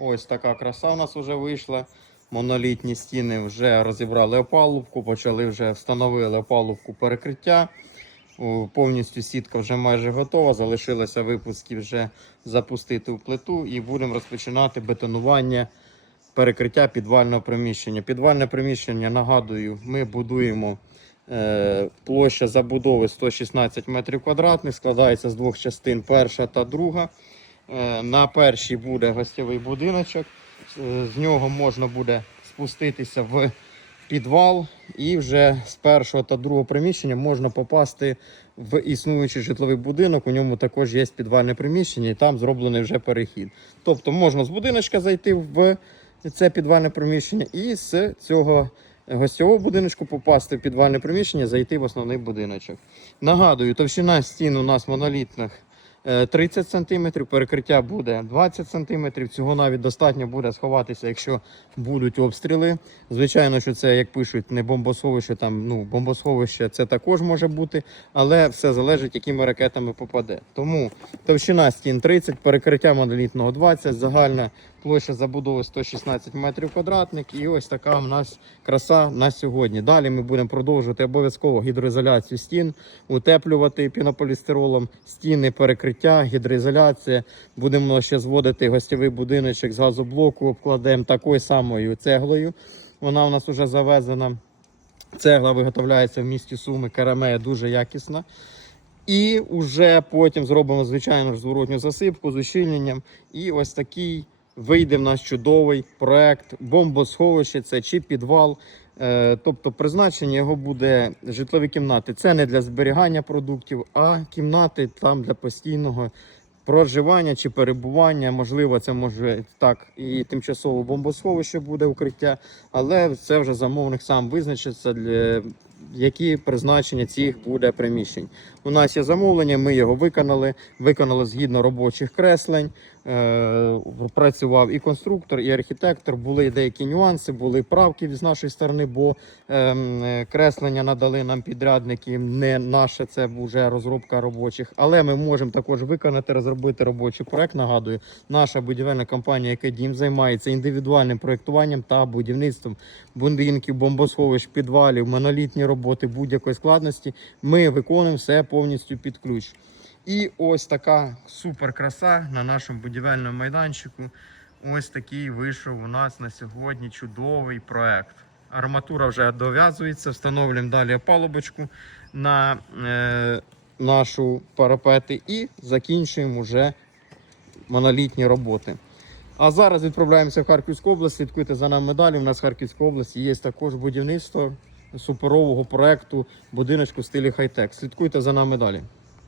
Ось така краса у нас вже вийшла. Монолітні стіни вже розібрали опалубку, почали вже встановили опалубку перекриття. Повністю сітка вже майже готова. Залишилося випуски вже запустити в плиту і будемо розпочинати бетонування перекриття підвального приміщення. Підвальне приміщення, нагадую, ми будуємо е, площа забудови 116 метрів квадратних, складається з двох частин, перша та друга. Е, на першій буде гостєвий будиночок. Е, З нього можна буде спуститися в підвал, і вже з першого та другого приміщення можна попасти в існуючий житловий будинок. У ньому також є підвальне приміщення, і там зроблений вже перехід. Тобто можна з будиночка зайти в це підвальне приміщення, і з цього гостьового будиночку попасти в підвальне приміщення, зайти в основний будиночок. Нагадую, товщина стін у нас монолітних 30 см, перекриття буде 20 см. Цього навіть достатньо буде сховатися, якщо будуть обстріли. Звичайно, що це, як пишуть, не бомбосховище, там ну бомбосховище це також може бути, але все залежить, якими ракетами попаде. Тому товщина стін 30, перекриття монолітного 20, загальна площа забудови 116 метрів квадратних. І ось така в нас краса на сьогодні. Далі ми будемо продовжувати обов'язково гідроізоляцію стін, утеплювати пінополістиролом, стіни, перекриття, гідроізоляція. Будемо ще зводити гостєвий будиночок з газоблоку, обкладемо такою самою цеглою. Вона у нас вже завезена. Цегла виготовляється в місті Суми, карамея дуже якісна. І вже потім зробимо, звичайно ж, зворотню засипку з ущільненням. І ось такий вийде в нас чудовий проект бомбосховище, це чи підвал. Е, Тобто призначення його буде житлові кімнати. Це не для зберігання продуктів, а кімнати там для постійного проживання чи перебування. Можливо, це може так і тимчасове бомбосховище буде укриття, але це вже замовник сам визначиться для. Які призначення цих буде приміщень? У нас є замовлення, ми його виконали. Виконали згідно робочих креслень. Е, працював і конструктор, і архітектор. Були деякі нюанси, були правки з нашої сторони, бо ем, е, креслення надали нам підрядники. Не наше це вже розробка робочих. Але ми можемо також виконати, розробити робочий проект. Нагадую, наша будівельна компанія «Екадім» займається індивідуальним проєктуванням та будівництвом будинків, бомбосховищ, підвалів, монолітні роботи будь-якої складності. Ми виконуємо все повністю під ключ. І ось така супер краса на нашому будівельному майданчику. Ось такий вийшов у нас на сьогодні чудовий проект. Арматура вже дов'язується, встановлюємо далі опалубочку на е, нашу парапети і закінчуємо вже монолітні роботи. А зараз відправляємося в Харківську область. Слідкуйте за нами далі. У нас в Харківській області є також будівництво суперового проекту будиночку в стилі хай-тек. Слідкуйте за нами далі.